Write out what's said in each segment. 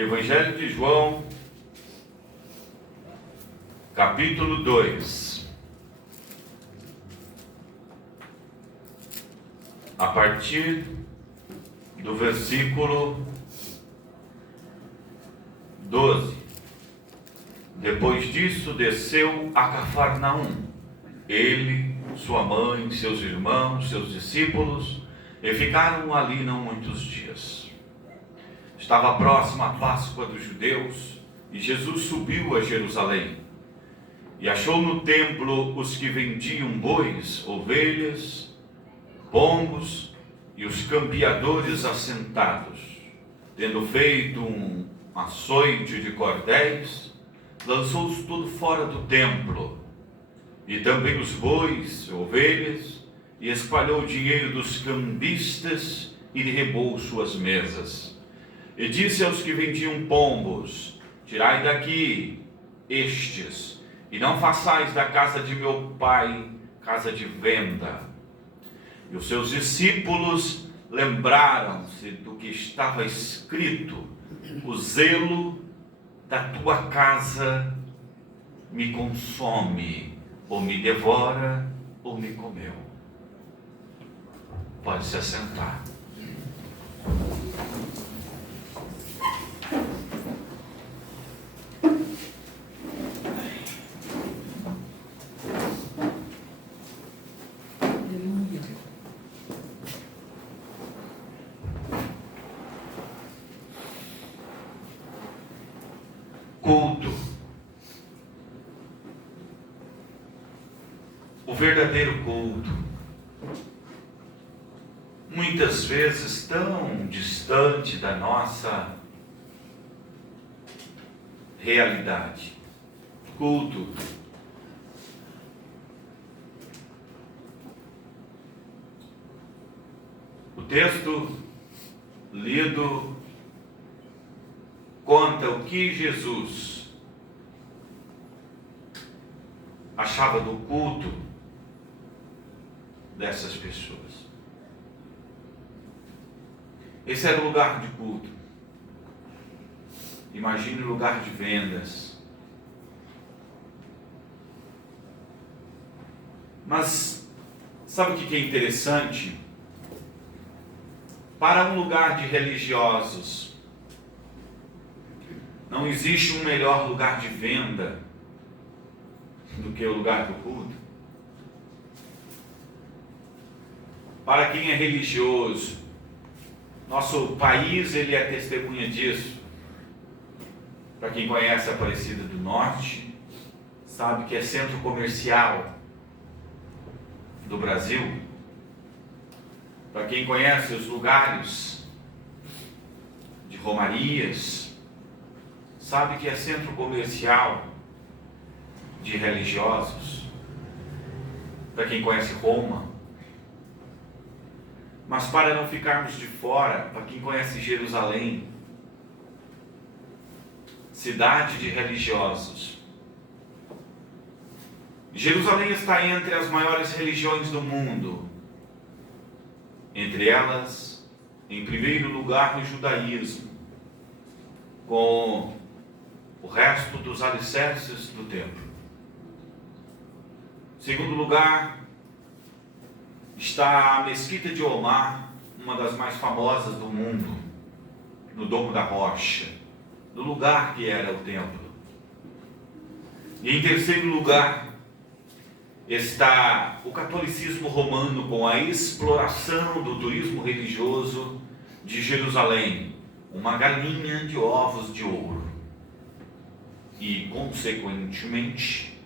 Evangelho de João, capítulo 2, a partir do versículo 12. Depois disso, desceu a Cafarnaum, ele, sua mãe, seus irmãos, seus discípulos, e ficaram ali não muitos dias. Estava próxima a Páscoa dos judeus, e Jesus subiu a Jerusalém, e achou no templo os que vendiam bois, ovelhas, pombos, e os campeadores assentados. Tendo feito um açoite de cordéis, lançou-os tudo fora do templo, e também os bois, ovelhas, e espalhou o dinheiro dos cambistas, e derribou suas mesas. E disse aos que vendiam pombos: tirai daqui estes, e não façais da casa de meu pai casa de venda. E os seus discípulos lembraram-se do que estava escrito: o zelo da tua casa me consome, ou me devora, ou me comeu. Pode se assentar. Culto. O verdadeiro culto, muitas vezes tão distante da nossa realidade. Culto. O texto lido conta o que Jesus achava do culto dessas pessoas. Esse era o lugar de culto. Imagine o lugar de vendas. Mas sabe o que é interessante? Para um lugar de religiosos, não existe um melhor lugar de venda do que o lugar do culto. Para quem é religioso, nosso país ele é testemunha disso. Para quem conhece a Aparecida do Norte, sabe que é centro comercial do Brasil. Para quem conhece os lugares de romarias, sabe que é centro comercial de religiosos. Para quem conhece Roma. Mas para não ficarmos de fora, para quem conhece Jerusalém, cidade de religiosos. Jerusalém está entre as maiores religiões do mundo. Entre elas, em primeiro lugar, o judaísmo, com o resto dos alicerces do templo. Em segundo lugar, está a Mesquita de Omar, uma das mais famosas do mundo, no Domo da Rocha, no lugar que era o templo. E em terceiro lugar, está o catolicismo romano, com a exploração do turismo religioso de Jerusalém, uma galinha de ovos de ouro. E, consequentemente,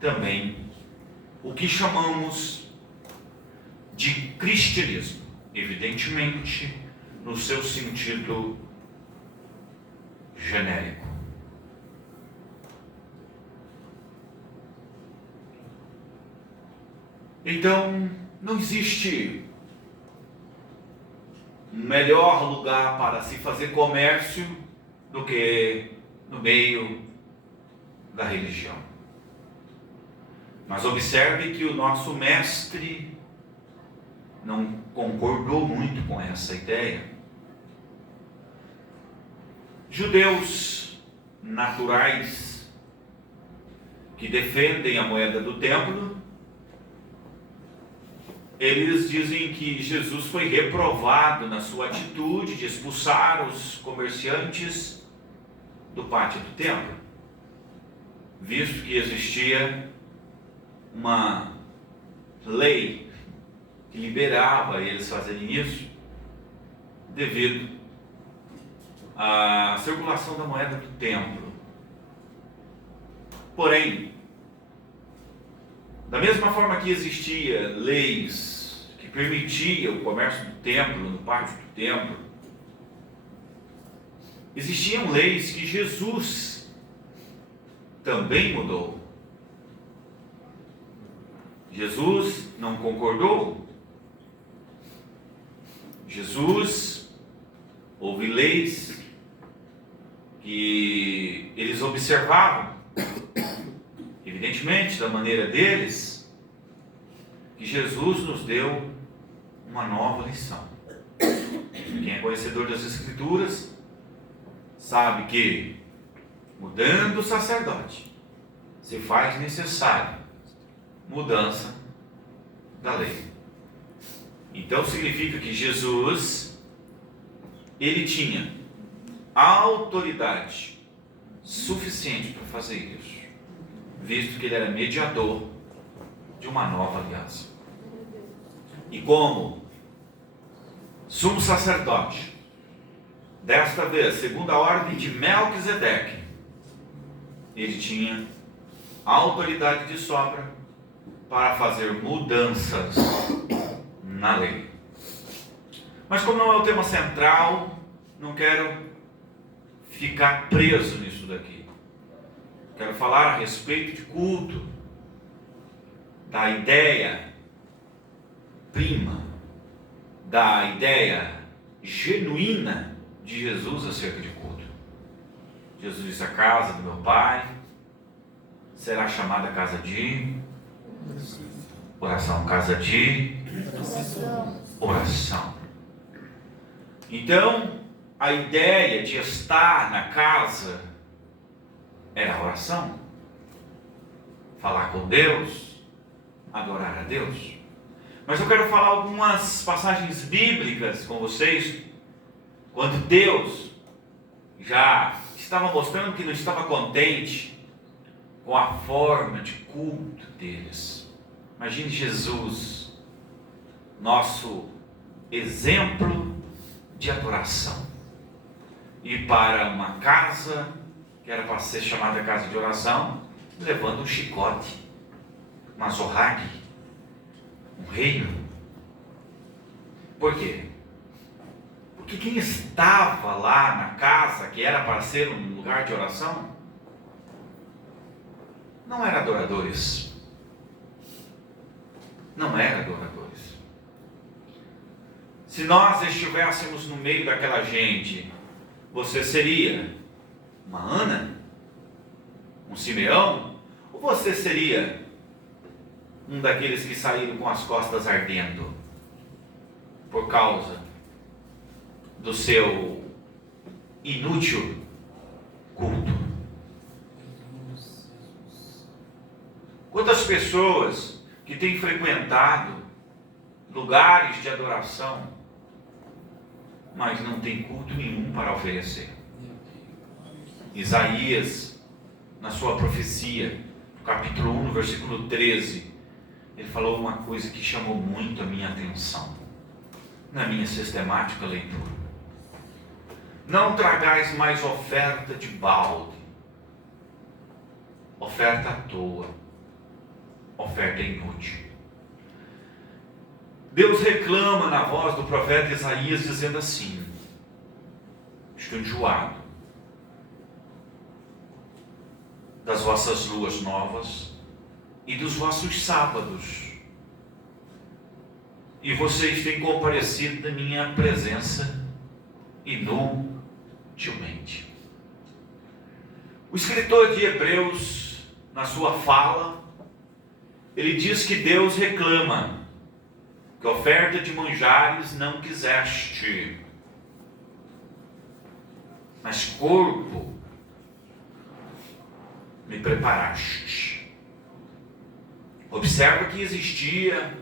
também o que chamamos de cristianismo, evidentemente no seu sentido genérico. Então, não existe um melhor lugar para se fazer comércio do que no meio da religião. Mas observe que o nosso mestre não concordou muito com essa ideia. Judeus naturais que defendem a moeda do templo, eles dizem que Jesus foi reprovado na sua atitude de expulsar os comerciantes do pátio do templo, visto que existia uma lei que liberava eles fazerem isso devido à circulação da moeda do templo. Porém, da mesma forma que existia leis que permitiam o comércio do templo, no pátio do templo, existiam leis que Jesus também mudou. Jesus não concordou. Houve leis que eles observavam, evidentemente da maneira deles, que Jesus nos deu uma nova lição. Quem é conhecedor das Escrituras sabe que, mudando o sacerdote, se faz necessário mudança da lei. Então significa que Jesus, ele tinha autoridade suficiente para fazer isso, visto que ele era mediador de uma nova aliança. E como sumo sacerdote, desta vez, segundo a ordem de Melquisedeque, ele tinha autoridade de sobra para fazer mudanças na lei. Mas como não é o tema central, não quero ficar preso nisso daqui. Quero falar a respeito de culto, da ideia prima, da ideia genuína de Jesus acerca de culto. Jesus disse: a casa do meu Pai será chamada casa de oração, casa de oração. Então, a ideia de estar na casa era a oração, falar com Deus, adorar a Deus. Mas eu quero falar algumas passagens bíblicas com vocês, quando Deus já estava mostrando que não estava contente com a forma de culto deles. Imagine Jesus, nosso exemplo de adoração, ir para uma casa que era para ser chamada casa de oração, levando um chicote, uma zorrague, um reino. Por quê? Porque quem estava lá na casa, que era para ser um lugar de oração, não eram adoradores. Não eram adoradores. Se nós estivéssemos no meio daquela gente, você seria uma Ana? Um Simeão? Ou você seria um daqueles que saíram com as costas ardendo por causa do seu inútil culto? Quantas pessoas que têm frequentado lugares de adoração, mas não tem culto nenhum para oferecer? Isaías, na sua profecia, capítulo 1, versículo 13, ele falou uma coisa que chamou muito a minha atenção na minha sistemática leitura: não tragais mais oferta de balde, oferta à toa, oferta inútil. Deus reclama na voz do profeta Isaías, dizendo assim: estou enjoado das vossas luas novas e dos vossos sábados, e vocês têm comparecido na minha presença inutilmente. O escritor de Hebreus, na sua fala, ele diz que Deus reclama que oferta de manjares não quiseste, mas corpo me preparaste. Observa que existia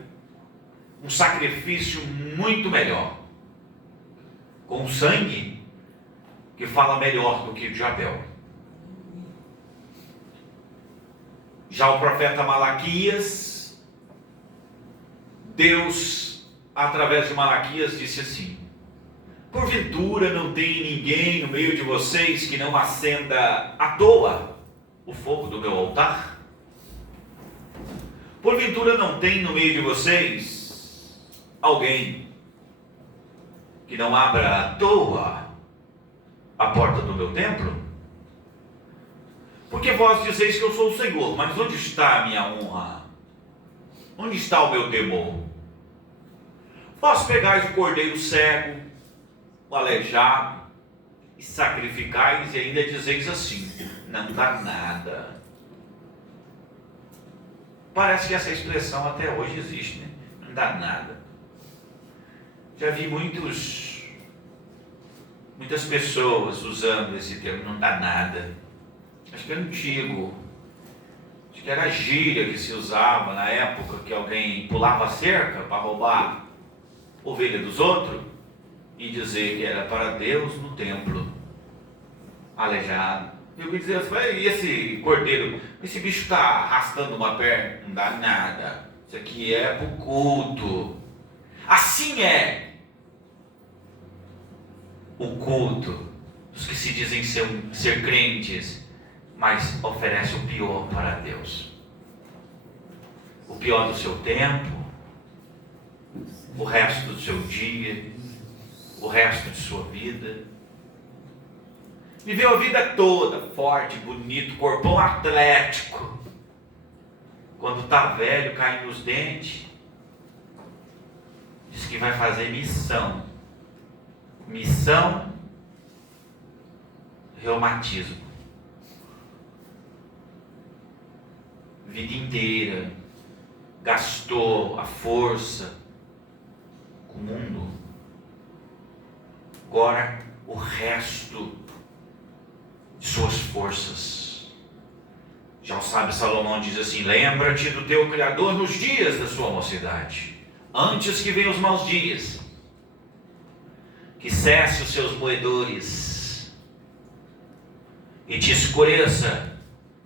um sacrifício muito melhor, com sangue que fala melhor do que o de Abel. Já o profeta Malaquias, Deus, através de Malaquias, disse assim: porventura não tem ninguém no meio de vocês que não acenda à toa o fogo do meu altar? Porventura não tem no meio de vocês alguém que não abra à toa a porta do meu templo? Porque vós dizeis que eu sou o Senhor, mas onde está a minha honra? Onde está o meu temor? Vós pegais o cordeiro cego, o aleijado, e sacrificais, e ainda dizeis assim: não dá nada. Parece que essa expressão até hoje existe, né? Não dá nada. Já vi muitas pessoas usando esse termo, não dá nada. Acho que é antigo. Acho que era a gíria que se usava na época que alguém pulava a cerca para roubar ovelha dos outros e dizer que era para Deus no templo, aleijado. E eu me dizia, e esse cordeiro, esse bicho está arrastando uma perna, não dá nada. Isso aqui é para o culto. Assim é o culto dos que se dizem ser crentes, mas oferece o pior para Deus. O pior do seu tempo, o resto do seu dia, o resto de sua vida. Viveu a vida toda forte, bonito, corpão atlético. Quando está velho, cai nos dentes, diz que vai fazer missão. Missão, reumatismo. Vida inteira gastou a força com o mundo. Agora o resto de suas forças. Já o sábio Salomão diz assim: lembra-te do teu Criador nos dias da sua mocidade, antes que venham os maus dias, que cesse os seus moedores e te escureça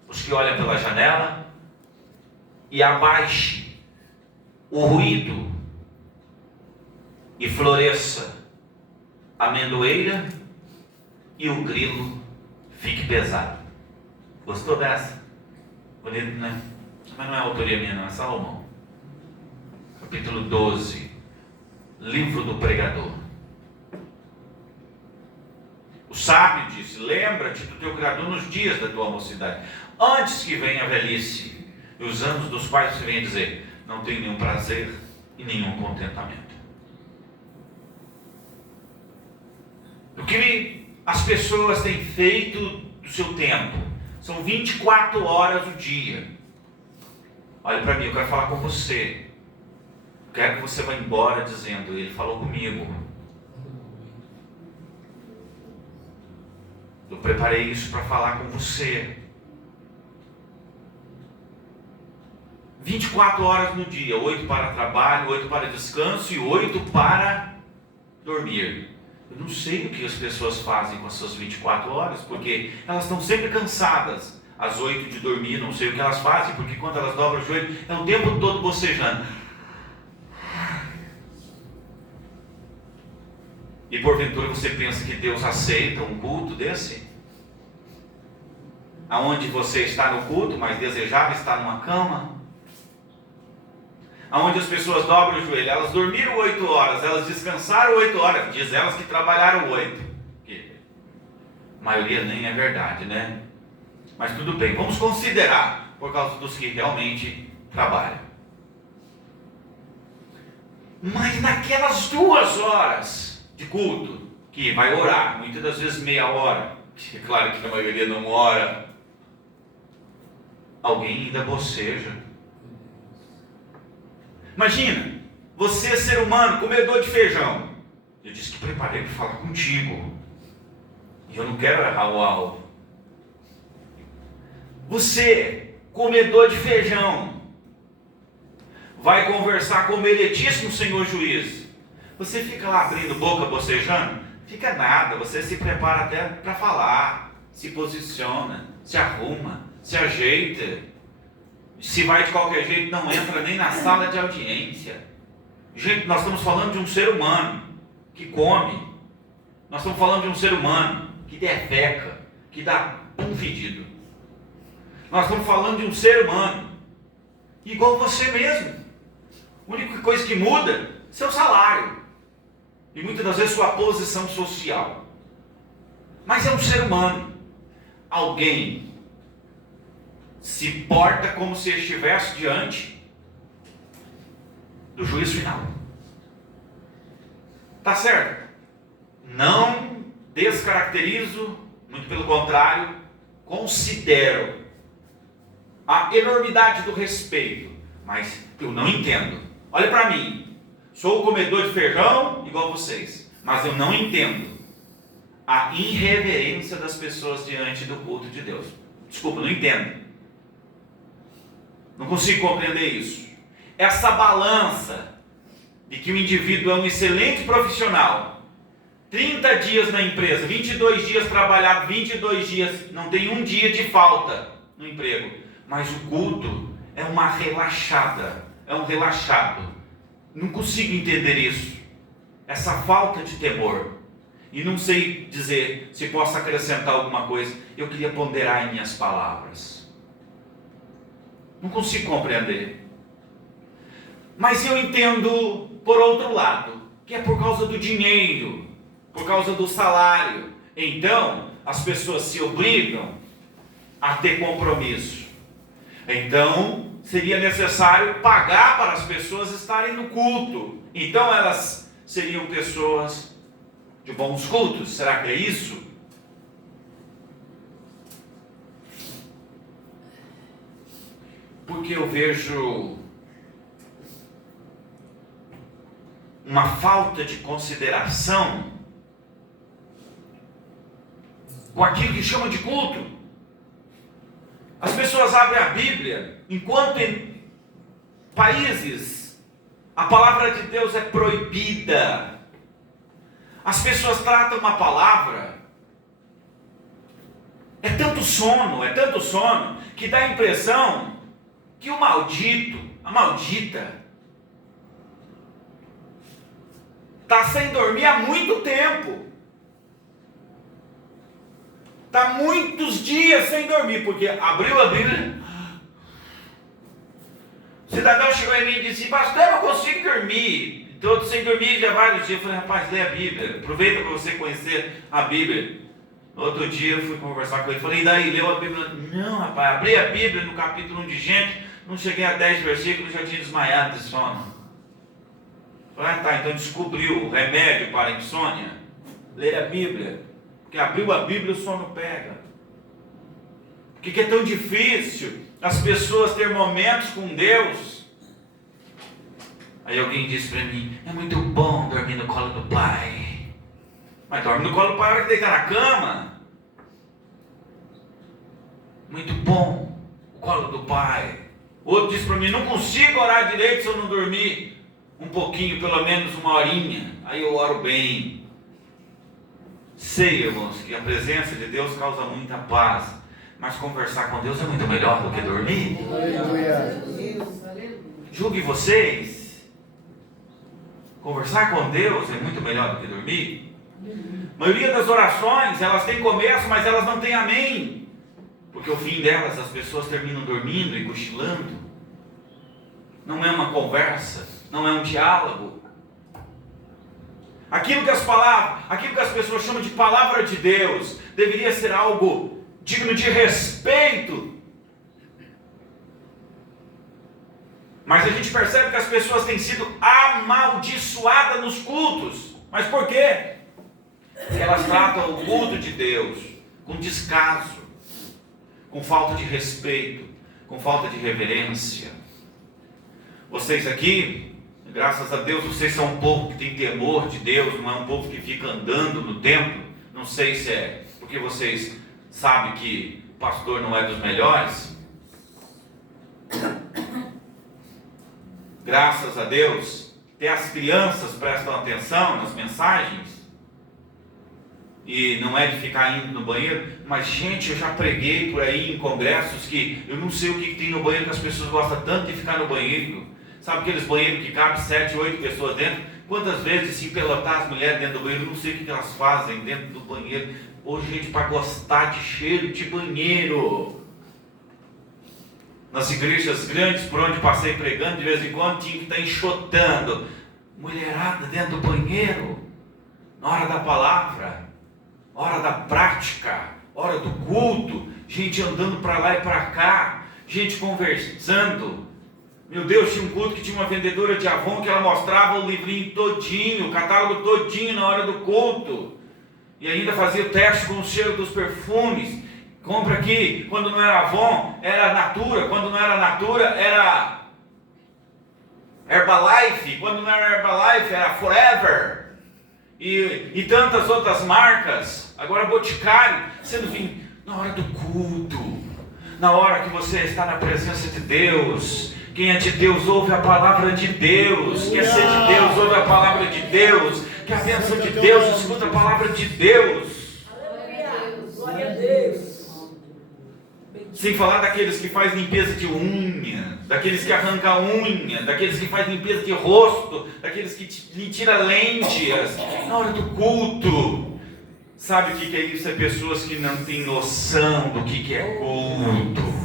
os que olham pela janela, e abaixe o ruído e floresça a amendoeira e o grilo fique pesado. Gostou dessa? Bonito, né? Mas não é autoria minha, não, é Salomão. Capítulo 12, livro do pregador. O sábio disse: lembra-te do teu Criador nos dias da tua mocidade, antes que venha a velhice e os anos dos quais se vem dizer: não tem nenhum prazer e nenhum contentamento. O que as pessoas têm feito do seu tempo? São 24 horas o dia. Olha para mim, eu quero falar com você. Eu quero que você vá embora dizendo: ele falou comigo. Eu preparei isso para falar com você. 24 horas no dia, 8 para trabalho, 8 para descanso e 8 para dormir. Eu não sei o que as pessoas fazem com essas 24 horas, porque elas estão sempre cansadas. Às 8 de dormir, não sei o que elas fazem, porque quando elas dobram o joelho, é o tempo todo bocejando. E porventura você pensa que Deus aceita um culto desse? Aonde você está no culto, mas desejava estar numa cama? Aonde as pessoas dobram o joelho, elas dormiram 8 horas, elas descansaram 8 horas, diz elas que trabalharam 8. Que a maioria nem é verdade, né? Mas tudo bem, vamos considerar, por causa dos que realmente trabalham. Mas naquelas 2 horas de culto, que vai orar, muitas das vezes meia hora, é claro que a maioria não ora, alguém ainda boceja. Imagina, você, ser humano, comedor de feijão. Eu disse que preparei para falar contigo. E eu não quero errar o alvo. Você, comedor de feijão, vai conversar com o meritíssimo Senhor Juiz. Você fica lá abrindo boca, bocejando? Fica nada, você se prepara até para falar, se posiciona, se arruma, se ajeita. Se vai de qualquer jeito, não entra nem na sala de audiência. Gente, nós estamos falando de um ser humano que come. Nós estamos falando de um ser humano que defeca, que dá um fedido. Nós estamos falando de um ser humano igual você mesmo. A única coisa que muda é seu salário. E muitas das vezes sua posição social. Mas é um ser humano. Alguém se porta como se estivesse diante do juízo final. Tá certo? Não descaracterizo, muito pelo contrário, considero a enormidade do respeito, mas eu não entendo. Olha para mim, sou o comedor de feijão igual vocês, mas eu não entendo a irreverência das pessoas diante do culto de Deus. Desculpa, não entendo. Não consigo compreender isso. Essa balança de que o indivíduo é um excelente profissional, 30 dias na empresa, 22 dias trabalhado, 22 dias, não tem um dia de falta no emprego, mas o culto é uma relaxada, é um relaxado. Não consigo entender isso, essa falta de temor. E não sei dizer se posso acrescentar alguma coisa. Eu queria ponderar em minhas palavras. Não consigo compreender. Mas eu entendo por outro lado, que é por causa do dinheiro, por causa do salário. Então, as pessoas se obrigam a ter compromisso. Então, seria necessário pagar para as pessoas estarem no culto. Então, elas seriam pessoas de bons cultos. Será que é isso? Porque eu vejo uma falta de consideração com aquilo que chamam de culto. As pessoas abrem a Bíblia, enquanto em países a palavra de Deus é proibida. As pessoas tratam uma palavra, é tanto sono, que dá a impressão que o maldito, a maldita, está sem dormir há muito tempo. Está muitos dias sem dormir, porque abriu a Bíblia. O cidadão chegou em mim e disse: pastor, eu não consigo dormir. Estou sem dormir já vários dias. Eu falei: rapaz, lê a Bíblia. Aproveita para você conhecer a Bíblia. No outro dia eu fui conversar com ele. Falei: e daí, leu a Bíblia? Não, rapaz, abri a Bíblia no capítulo 1 de Gênesis. Não cheguei a 10 versículos, já tinha desmaiado de sono. Falei: ah, tá, então descobriu o remédio para a insônia? Ler a Bíblia. Porque abriu a Bíblia, o sono pega. Por que é tão difícil as pessoas ter momentos com Deus? Aí alguém disse para mim: é muito bom dormir no colo do pai. Mas dorme no colo do pai na hora que deitar na cama. Muito bom o colo do pai. Outro disse para mim: não consigo orar direito se eu não dormir um pouquinho, pelo menos uma horinha. Aí eu oro bem. Sei, irmãos, que a presença de Deus causa muita paz, mas conversar com Deus é muito melhor do que dormir. Julgue vocês. Conversar com Deus é muito melhor do que dormir. A maioria das orações, elas têm começo, mas elas não têm amém. Porque o fim delas, as pessoas terminam dormindo e cochilando. Não é uma conversa, não é um diálogo. Aquilo que as pessoas chamam de palavra de Deus, deveria ser algo digno de respeito. Mas a gente percebe que as pessoas têm sido amaldiçoadas nos cultos. Mas por quê? Porque elas tratam o culto de Deus com descaso, com falta de respeito, com falta de reverência. Vocês aqui, graças a Deus, vocês são um povo que tem temor de Deus, não é um povo que fica andando no templo. Não sei se é porque porque vocês sabem que o pastor não é dos melhores. Graças a Deus, até as crianças prestam atenção nas mensagens. E não é de ficar indo no banheiro. Mas gente, eu já preguei por aí em congressos que eu não sei o que tem no banheiro, que as pessoas gostam tanto de ficar no banheiro. Sabe aqueles banheiros que cabem 7, 8 pessoas dentro? Quantas vezes se empelotar as mulheres dentro do banheiro, eu não sei o que elas fazem dentro do banheiro. Hoje, gente, para gostar de cheiro de banheiro. Nas igrejas grandes, por onde passei pregando, de vez em quando tinha que estar enxotando mulherada dentro do banheiro, na hora da palavra, hora da prática, hora do culto, gente andando para lá e para cá, gente conversando. Meu Deus, tinha um culto que tinha uma vendedora de Avon que ela mostrava o livrinho todinho, o catálogo todinho na hora do culto, e ainda fazia o teste com o cheiro dos perfumes. Compra aqui, quando não era Avon, era Natura, quando não era Natura, era Herbalife, quando não era Herbalife, era Forever, e tantas outras marcas. Agora Boticário, sendo vindo na hora do culto, na hora que você está na presença de Deus. Quem é de Deus ouve a palavra de Deus. Quem é de Deus ouve a palavra de Deus. Quem é a bênção de Deus escuta a palavra de Deus. Glória a Deus. Sem falar daqueles que fazem limpeza de unha, daqueles que arrancam unha, daqueles que fazem limpeza de rosto, daqueles que tiram lentes na hora do culto. Sabe o que é isso? É pessoas que não têm noção do que é culto.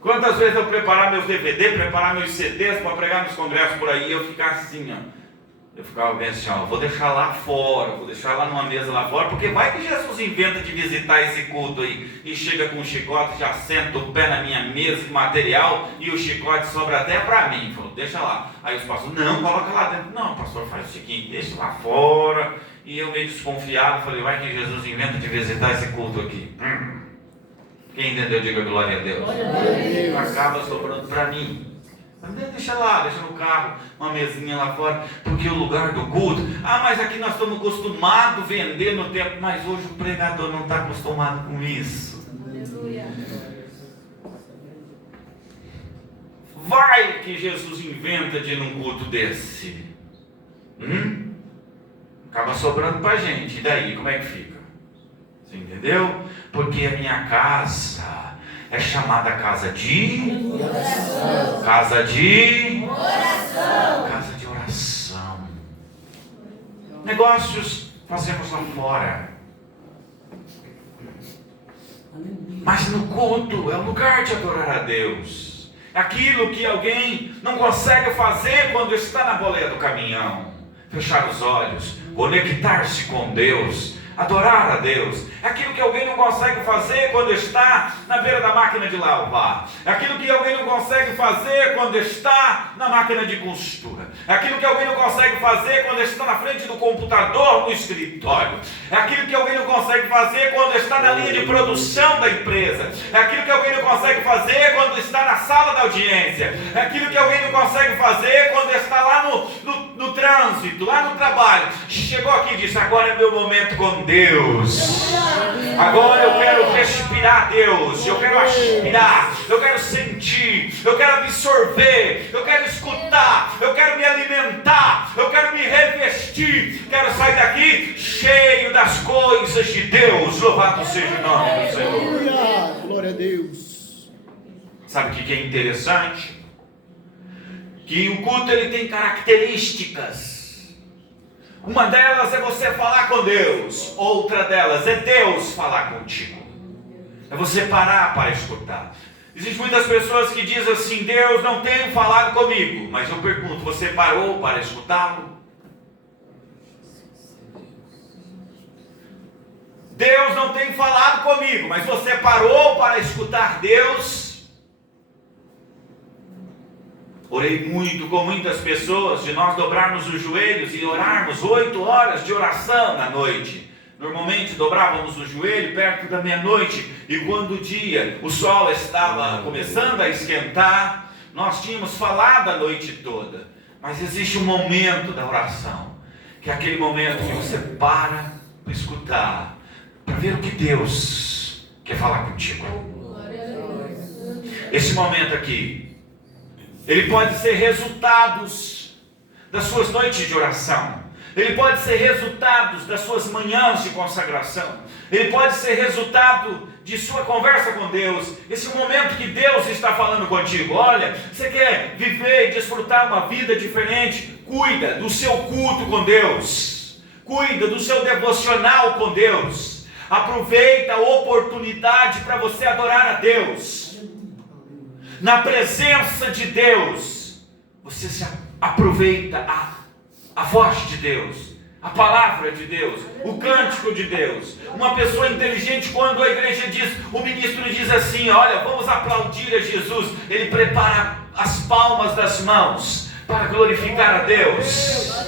Quantas vezes eu preparar meus DVD, preparar meus CDs para pregar nos congressos por aí, eu ficar assim, ó. Eu ficava bem assim, ó, vou deixar lá fora, vou deixar lá numa mesa lá fora, porque vai que Jesus inventa de visitar esse culto aí, e chega com um chicote, já senta o pé na minha mesa de material, e o chicote sobra até para mim. Falou, deixa lá. Aí os pastores, não, coloca lá dentro. Não, pastor, faz o seguinte, deixa lá fora. E eu meio desconfiado, falei, vai que Jesus inventa de visitar esse culto aqui. Quem entendeu, diga glória a Deus. Glória a Deus. Acaba sobrando para mim. Mas deixa lá, deixa no carro, uma mesinha lá fora, porque o lugar do culto, mas aqui nós estamos acostumados a vender no tempo, mas hoje o pregador não está acostumado com isso. Aleluia. Vai que Jesus inventa de ir num culto desse. Acaba sobrando para a gente, e daí, como é que fica? Você entendeu? Porque a minha casa é chamada casa de oração. Casa de oração. Casa de oração. Negócios fazemos lá fora. Mas no culto é o lugar de adorar a Deus. É aquilo que alguém não consegue fazer quando está na boleia do caminhão. Fechar os olhos, conectar-se com Deus, adorar a Deus. É aquilo que alguém não consegue fazer quando está na beira da máquina de lavar. É aquilo que alguém não consegue fazer quando está na máquina de costura. É aquilo que alguém não consegue fazer quando está na frente do computador no escritório. É aquilo que alguém não consegue fazer quando está na linha de produção da empresa. É aquilo que alguém não consegue fazer quando está na sala da audiência. É aquilo que alguém não consegue fazer quando está lá no trânsito, lá no trabalho. Chegou aqui e disse, agora é meu momento com Deus. Agora eu quero respirar Deus, eu quero aspirar, eu quero sentir, eu quero absorver, eu quero escutar, eu quero me alimentar, eu quero me revestir, quero sair daqui cheio das coisas de Deus. Louvado seja o nome do Senhor. Glória a Deus. Sabe o que é interessante? Que o culto ele tem características. Uma delas é você falar com Deus. Outra delas é Deus falar contigo. É você parar para escutar. Existem muitas pessoas que dizem assim, Deus não tem falado comigo. Mas eu pergunto, você parou para escutá-lo? Deus não tem falado comigo, mas você parou para escutar Deus? Orei muito com muitas pessoas, de nós dobrarmos os joelhos e orarmos 8 horas de oração na noite. Normalmente dobrávamos o joelho perto da meia-noite, e quando o dia, o sol estava começando a esquentar, nós tínhamos falado a noite toda. Mas existe um momento da oração, que é aquele momento que você para para escutar, para ver o que Deus quer falar contigo. Esse momento aqui, ele pode ser resultados das suas noites de oração. Ele pode ser resultados das suas manhãs de consagração. Ele pode ser resultado de sua conversa com Deus. Esse momento que Deus está falando contigo. Olha, você quer viver e desfrutar uma vida diferente? Cuida do seu culto com Deus. Cuida do seu devocional com Deus. Aproveita a oportunidade para você adorar a Deus. Na presença de Deus, você se aproveita a voz de Deus, a palavra de Deus, o cântico de Deus. Uma pessoa inteligente, quando a igreja diz, o ministro diz assim, olha, vamos aplaudir a Jesus, ele prepara as palmas das mãos para glorificar a Deus.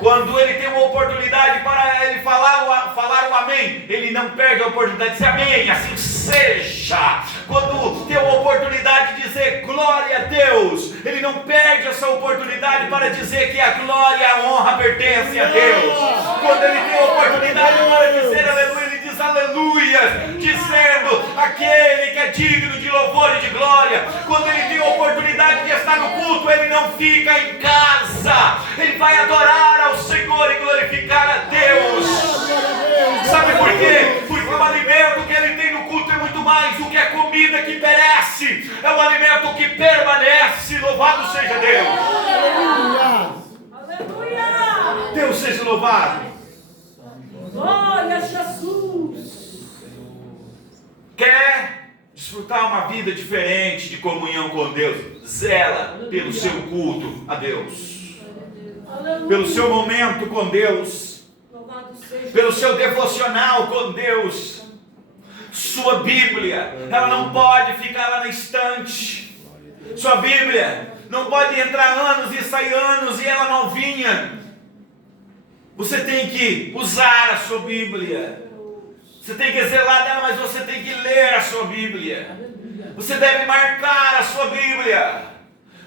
Quando ele tem uma oportunidade para ele falar o amém, ele não perde a oportunidade de dizer amém, assim seja. Quando tem uma oportunidade de dizer glória a Deus, ele não perde essa oportunidade para dizer que a glória e a honra pertencem a Deus. Quando ele tem a oportunidade para dizer aleluia, ele diz aleluia, dizendo aquele que é digno de louvor e de glória. Quando ele tem a oportunidade de estar no culto, ele não fica em casa, ele vai adorar ao Senhor e glorificar a Deus. Sabe por quê? Porque o alimento que ele tem no culto é muito mais do que a comida que perece, é o alimento que permanece. Louvado seja Deus. Aleluia! Deus seja louvado. Glória a Jesus! Quer desfrutar uma vida diferente de comunhão com Deus? Zela pelo seu culto a Deus. Pelo seu momento com Deus, pelo seu devocional com Deus. Sua Bíblia, ela não pode ficar lá na estante. Sua Bíblia não pode entrar anos e sair anos e ela novinha. Você tem que usar a sua Bíblia. Você tem que zelar dela, mas você tem que ler a sua Bíblia. Você deve marcar a sua Bíblia.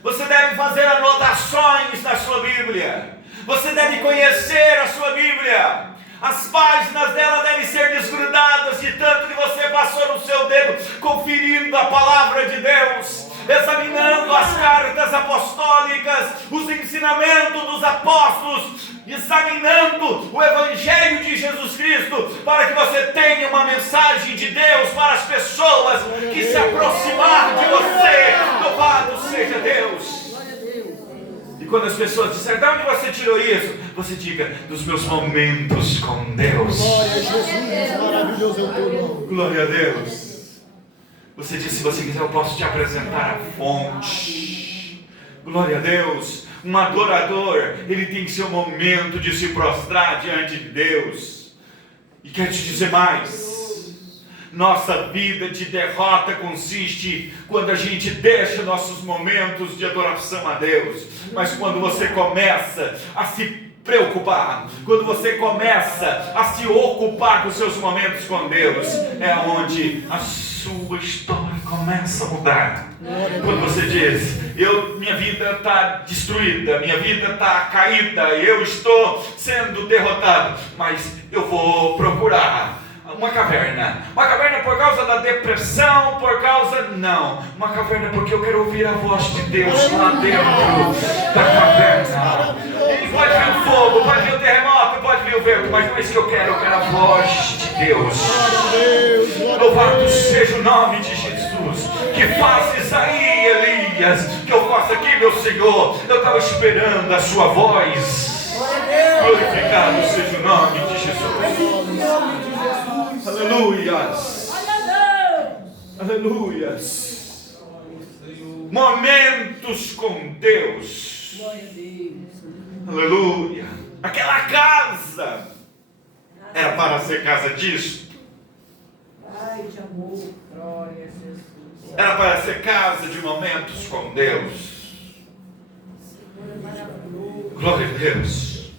Você deve fazer anotações na sua Bíblia. Você deve conhecer a sua Bíblia. As páginas dela devem ser desgrudadas de tanto que você passou no seu dedo, conferindo a palavra de Deus, examinando as cartas apostólicas, os ensinamentos dos apóstolos, examinando o Evangelho de Jesus Cristo, para que você tenha uma mensagem de Deus para as pessoas que se aproximar de você. Louvado seja Deus. E quando as pessoas disserem, de onde você tirou isso? Você diga, dos meus momentos com Deus. Glória a Jesus, maravilhoso é o teu nome. Glória a Deus. Você diz, se você quiser eu posso te apresentar a fonte. Glória a Deus. Um adorador, ele tem seu momento de se prostrar diante de Deus. E quero te dizer mais. Nossa vida de derrota consiste quando a gente deixa nossos momentos de adoração a Deus. Mas quando você começa a se preocupar, quando você começa a se ocupar com seus momentos com Deus, é onde a sua história começa a mudar. Quando você diz, minha vida está destruída, minha vida está caída, eu estou sendo derrotado, mas eu vou procurar uma caverna por causa da depressão, uma caverna porque eu quero ouvir a voz de Deus lá dentro da caverna. E pode vir o fogo, pode vir o terremoto, pode vir o vento, mas não é isso que eu quero a voz de Deus. Louvado seja o nome de Jesus. Que fazes aí, Elias, que eu faço aqui, meu Senhor? Eu estava esperando a sua voz. Glorificado seja o nome de Jesus. Aleluias. Aleluias. Momentos com Deus. Aleluia. Aquela casa era para ser casa disso. Pai de amor, glória a Jesus. Era para ser casa de momentos com Deus. Senhor é maravilhoso. Glória a Deus.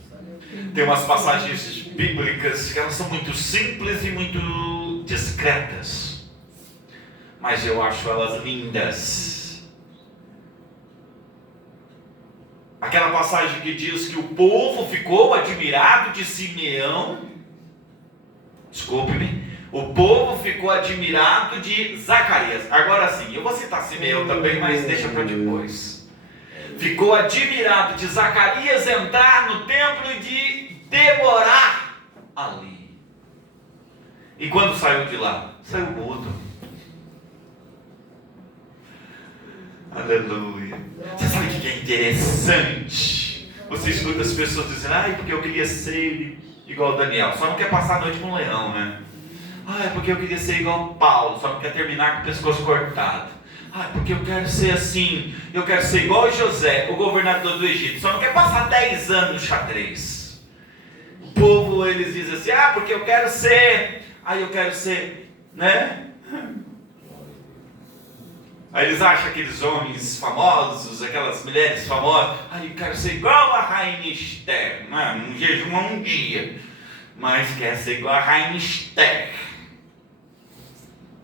Tem umas passagens bíblicas que elas são muito simples e muito discretas, mas eu acho elas lindas. Aquela passagem que diz que o povo ficou admirado de Simeão Desculpe-me. O povo ficou admirado de Zacarias. Agora sim, eu vou citar Simeão também, mas deixa para depois. Ficou admirado de Zacarias entrar no templo e de demorar ali. E quando saiu de lá? Saiu mudo. Aleluia. Você sabe o que é interessante? Você escuta as pessoas dizendo: ai, porque eu queria ser igual Daniel, só não quer passar a noite com um leão, né? Ai, porque eu queria ser igual Paulo, só não quer terminar com o pescoço cortado. Ai, porque eu quero ser assim, eu quero ser igual José, o governador do Egito, só não quer passar 10 anos no xadrez. O povo, eles dizem assim: ah, porque eu quero ser, né? Aí eles acham aqueles homens famosos, aquelas mulheres famosas: ai, eu quero ser igual a Rainha Esther, não jejuma um dia, mas quer ser igual a Rainha Esther.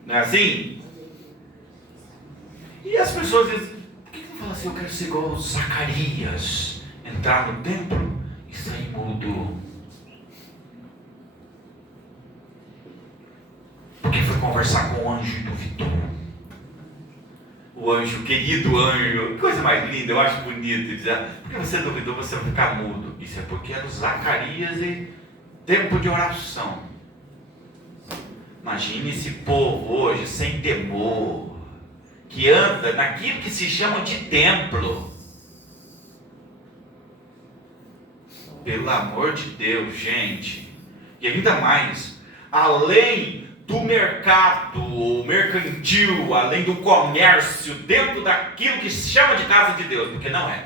Não é assim? E as pessoas dizem: por que não fala assim, eu quero ser igual a Zacarias, entrar no templo e sair mudo? Porque foi conversar com o anjo e duvidou. O anjo, querido anjo, que coisa mais linda, eu acho bonito dizer: porque você duvidou, você vai ficar mudo. Isso é porque era o Zacarias e tempo de oração. Imagine esse povo hoje sem temor, que anda naquilo que se chama de templo. Pelo amor de Deus, gente. E ainda mais, além do mercado, mercantil, além do comércio, dentro daquilo que se chama de casa de Deus, porque não é.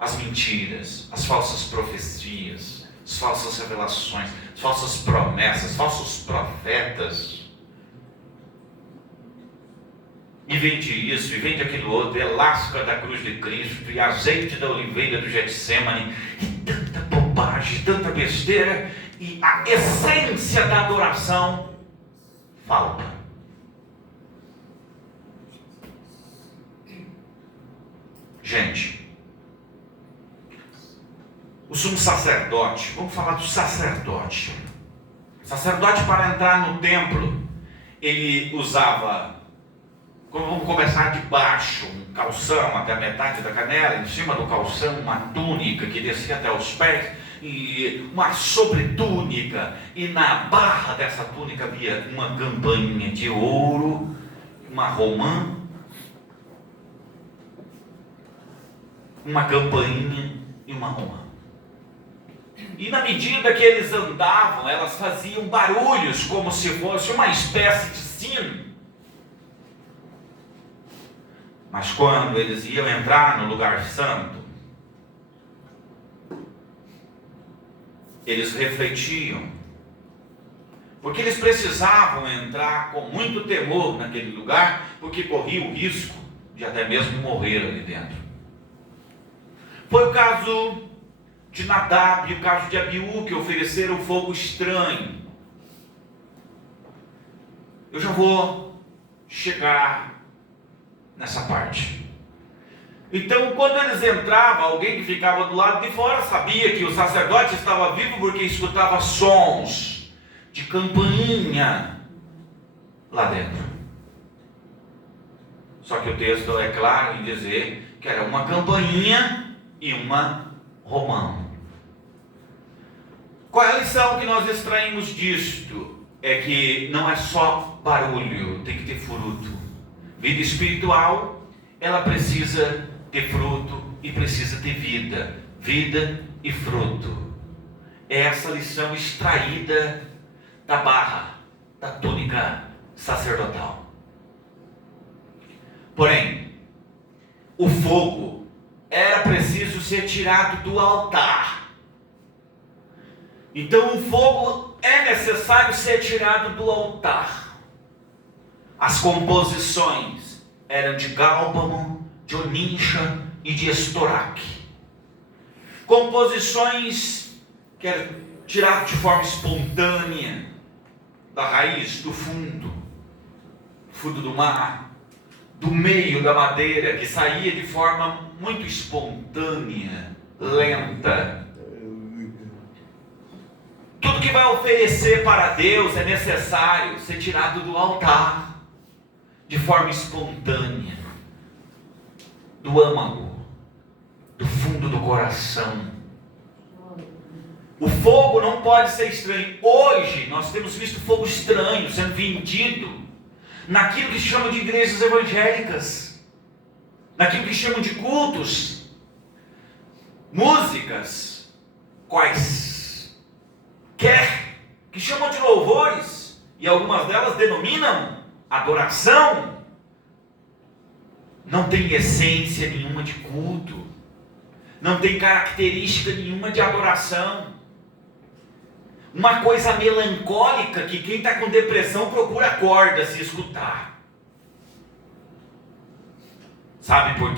As mentiras, as falsas profecias, as falsas revelações, as falsas promessas, falsos profetas. E vende isso, e vende aquilo outro, e lasca da cruz de Cristo, e azeite da oliveira do Getsemane, e tanta bobagem, tanta besteira, e a essência da adoração falta. Gente, o sumo sacerdote, vamos falar do sacerdote. Sacerdote, para entrar no templo, ele usava, vamos começar de baixo, um calção até a metade da canela, em cima do calção uma túnica que descia até os pés, e uma sobretúnica, e na barra dessa túnica havia uma campainha de ouro, uma romã, uma campainha e uma romã. E na medida que eles andavam, elas faziam barulhos como se fosse uma espécie de sino. Mas quando eles iam entrar no lugar santo, eles refletiam, porque eles precisavam entrar com muito temor naquele lugar, porque corriam o risco de até mesmo morrer ali dentro. Foi o caso de Nadab e o caso de Abiú, que ofereceram fogo estranho. Eu já vou chegar nessa parte. Então, quando eles entravam, alguém que ficava do lado de fora sabia que o sacerdote estava vivo, porque escutava sons de campainha lá dentro. Só que o texto é claro em dizer que era uma campainha e uma romã. Qual é a lição que nós extraímos disto? É que não é só barulho, tem que ter fruto. Vida espiritual, ela precisa ter fruto e precisa ter vida. Vida e fruto. É essa lição extraída da barra, da túnica sacerdotal. Porém, o fogo era preciso ser tirado do altar. Então o fogo é necessário ser tirado do altar. As composições eram de gálbano, de onixa e de estoraque. Composições que eram tiradas de forma espontânea da raiz, do fundo do mar, do meio da madeira, que saía de forma muito espontânea, lenta. Tudo que que vai oferecer para Deus é necessário ser tirado do altar, de forma espontânea, do âmago, do fundo do coração. O fogo não pode ser estranho. Hoje nós temos visto fogo estranho sendo vendido naquilo que se chama de igrejas evangélicas, naquilo que chamam de cultos, músicas, quaisquer, que chamam de louvores, e algumas delas denominam adoração. Não tem essência nenhuma de culto, não tem característica nenhuma de adoração. Uma coisa melancólica que quem está com depressão procura corda se escutar. Sabe por quê?